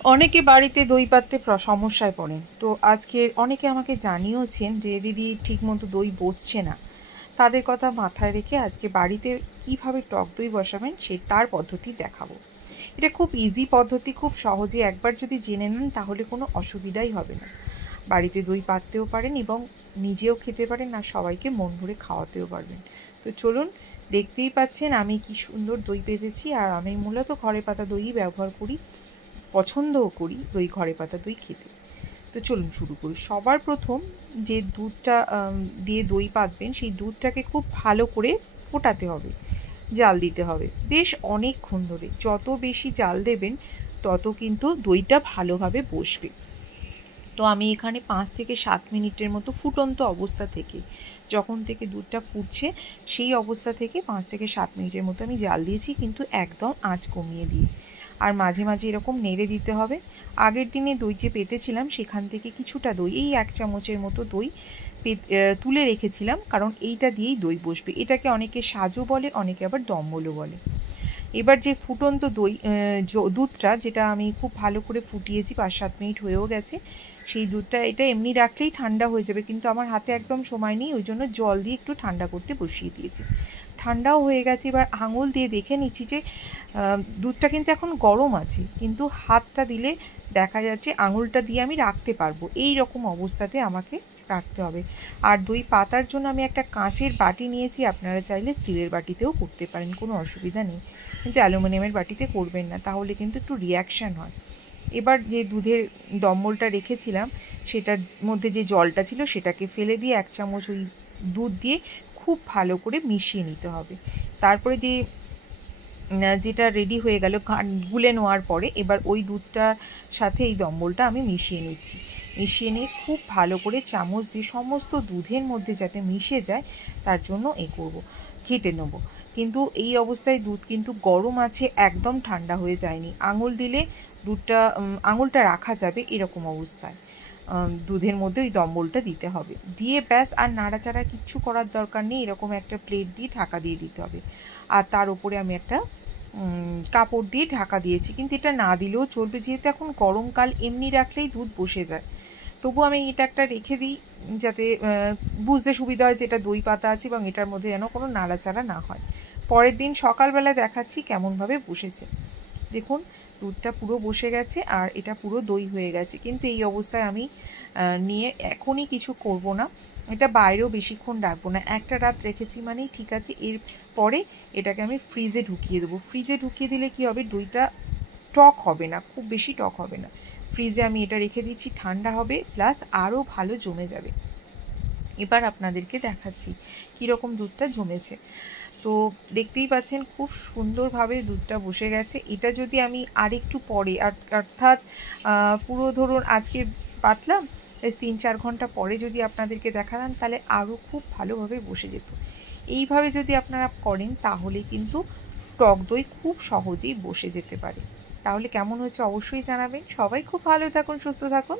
অনেকে বাড়িতে দই পাততে সমস্যায় পড়েন। তো আজকে অনেকে আমাকে জানিয়েছেন যে দিদি ঠিকমতো দই বসছে না। তাদের কথা মাথায় রেখে আজকে বাড়িতে কিভাবে টক দই বসাবেন তার পদ্ধতি দেখাবো। এটা খুব ইজি পদ্ধতি, খুব সহজে একবার যদি জেনে নেন তাহলে কোনো অসুবিধাই হবে না। বাড়িতে দই পাততেও পারেন এবং নিজেও খেতে পারেন, আর সবাইকে মন ভরে খাওয়াতেও পারবেন। তো চলুন, দেখতেই পাচ্ছেন আমি কি সুন্দর দই পেতেছি, আর আমি মূলত ঘরে পাতা দই ব্যবহার করি, পছন্দও করি দই, ঘরে পাতা দই খেতে। তো চলুন শুরু করি। সবার প্রথম যে দুধটা দিয়ে দই পাতবেন, সেই দুধটাকে খুব ভালো করে ফোটাতে হবে, জাল দিতে হবে বেশ অনেকক্ষণ ধরে। যত বেশি জাল দেবেন তত কিন্তু দইটা ভালোভাবে বসবে। তো আমি এখানে 5 থেকে 7 মিনিটের মতো ফুটন্ত অবস্থা থেকে, যখন থেকে দুধটা ফুটছে সেই অবস্থা থেকে 5 থেকে 7 মিনিটের মতো আমি জাল দিয়েছি, কিন্তু একদম আঁচ কমিয়ে দিয়ে। আর মাঝে মাঝে এরকম নেড়ে দিতে হবে। আগের দিনে দই যে পেতেছিলাম সেখান থেকে কিছুটা দই, এই 1 চামচের মতো দই তুলে রেখেছিলাম, কারণ এইটা দিয়েই দই বসবে। এটাকে অনেকে সাজও বলে, অনেকে আবার দম্বলও বলে। এবার যে ফুটন্ত দই দুধটা, যেটা আমি খুব ভালো করে ফুটিয়েছি, 5-7 মিনিট হয়েও গেছে, সেই দুধটা এটা এমনি রাখলেই ঠান্ডা হয়ে যাবে, কিন্তু আমার হাতে একদম সময় নেই, ওই জন্য জল দিয়ে একটু ঠান্ডা করতে বসিয়ে দিয়েছি। ঠান্ডাও হয়ে গেছে। এবার আঙুল দিয়ে দেখে নিচ্ছি যে দুধটা কিন্তু এখন গরম আছে, কিন্তু হাতটা দিলে দেখা যাচ্ছে আঙুলটা দিয়ে আমি রাখতে পারবো, এই রকম অবস্থাতে আমাকে রাখতে হবে। আর দই পাতার জন্য আমি একটা কাঁচের বাটি নিয়েছি, আপনারা চাইলে স্টিলের বাটিতেও করতে পারেন, কোনো অসুবিধা নেই, কিন্তু অ্যালুমিনিয়ামের বাটিতে করবেন না, তাহলে কিন্তু একটু রিয়াকশান হয়। এবার যে দুধের দম্বলটা রেখেছিলাম সেটার মধ্যে যে জলটা ছিল সেটাকে ফেলে দিয়ে 1 চামচ ওই দুধ দিয়ে খুব ভালো করে মিশিয়ে নিতে হবে। তারপরে যেটা রেডি হয়ে গেল গুলে নেওয়ার পরে, এবার ওই দুধটার সাথে এই দম্বলটা আমি মিশিয়ে নিচ্ছি। মিশিয়ে নিয়ে খুব ভালো করে চামচ দিয়ে সমস্ত দুধের মধ্যে যাতে মিশে যায় তার জন্য ঘেটে নেব। কিন্তু এই অবস্থায় দুধ কিন্তু গরম আছে, একদম ঠান্ডা হয়ে যায়নি। আঙুলটা রাখা যাবে এরকম অবস্থায় দুধের মধ্যে ওই দম্বলটা দিতে হবে। দিয়ে ব্যাস, আর নাড়াচাড়া কিচ্ছু করার দরকার নেই, এরকম একটা প্লেট দিয়ে ঢাকা দিয়ে দিতে হবে। আর তার উপরে আমি একটা কাপড় দিয়ে ঢাকা দিয়েছি, কিন্তু এটা না দিলেও চলবে, যেহেতু এখন গরমকাল, এমনি রাখলেই দুধ বসে যায়। তবু আমি এটা একটা রেখে দিই, যাতে বুঝতে সুবিধা হয় যে এটা দই পাতা আছে এবং এটার মধ্যে যেন কোনো নাড়াচাড়া না হয়। পরের দিন সকালবেলা দেখাচ্ছি কেমনভাবে বসেছে। দেখুন, দুধটা পুরো বসে গেছে আর এটা পুরো দই হয়ে গেছে। কিন্তু এই অবস্থায় আমি নিয়ে এখনই কিছু করব না, এটা বাইরেও বেশিক্ষণ রাখবো না, একটা রাত রেখেছি মানেই ঠিক আছে। এর পরে এটাকে আমি ফ্রিজে ঢুকিয়ে দেবো। ফ্রিজে ঢুকিয়ে দিলে কি হবে, দইটা টক হবে না, খুব বেশি টক হবে না। ফ্রিজে আমি এটা রেখে দিচ্ছি, ঠান্ডা হবে, প্লাস আরও ভালো জমে যাবে। এবার আপনাদেরকে দেখাচ্ছি কীরকম দুধটা জমেছে। তো দেখতেই পাচ্ছেন খুব সুন্দরভাবে দুধটা বসে গেছে। এটা যদি আমি আরেকটু পরে, অর্থাৎ পুরো ধরুন আজকে পাতলাম, 3-4 ঘন্টা পরে যদি আপনাদেরকে দেখালাম, তাহলে আরও খুব ভালোভাবে বসে যেত। এইভাবে যদি আপনারা করেন তাহলে কিন্তু টক দই খুব সহজেই বসে যেতে পারে। তাহলে কেমন হয়েছে অবশ্যই জানাবেন। সবাই খুব ভালো থাকুন, সুস্থ থাকুন।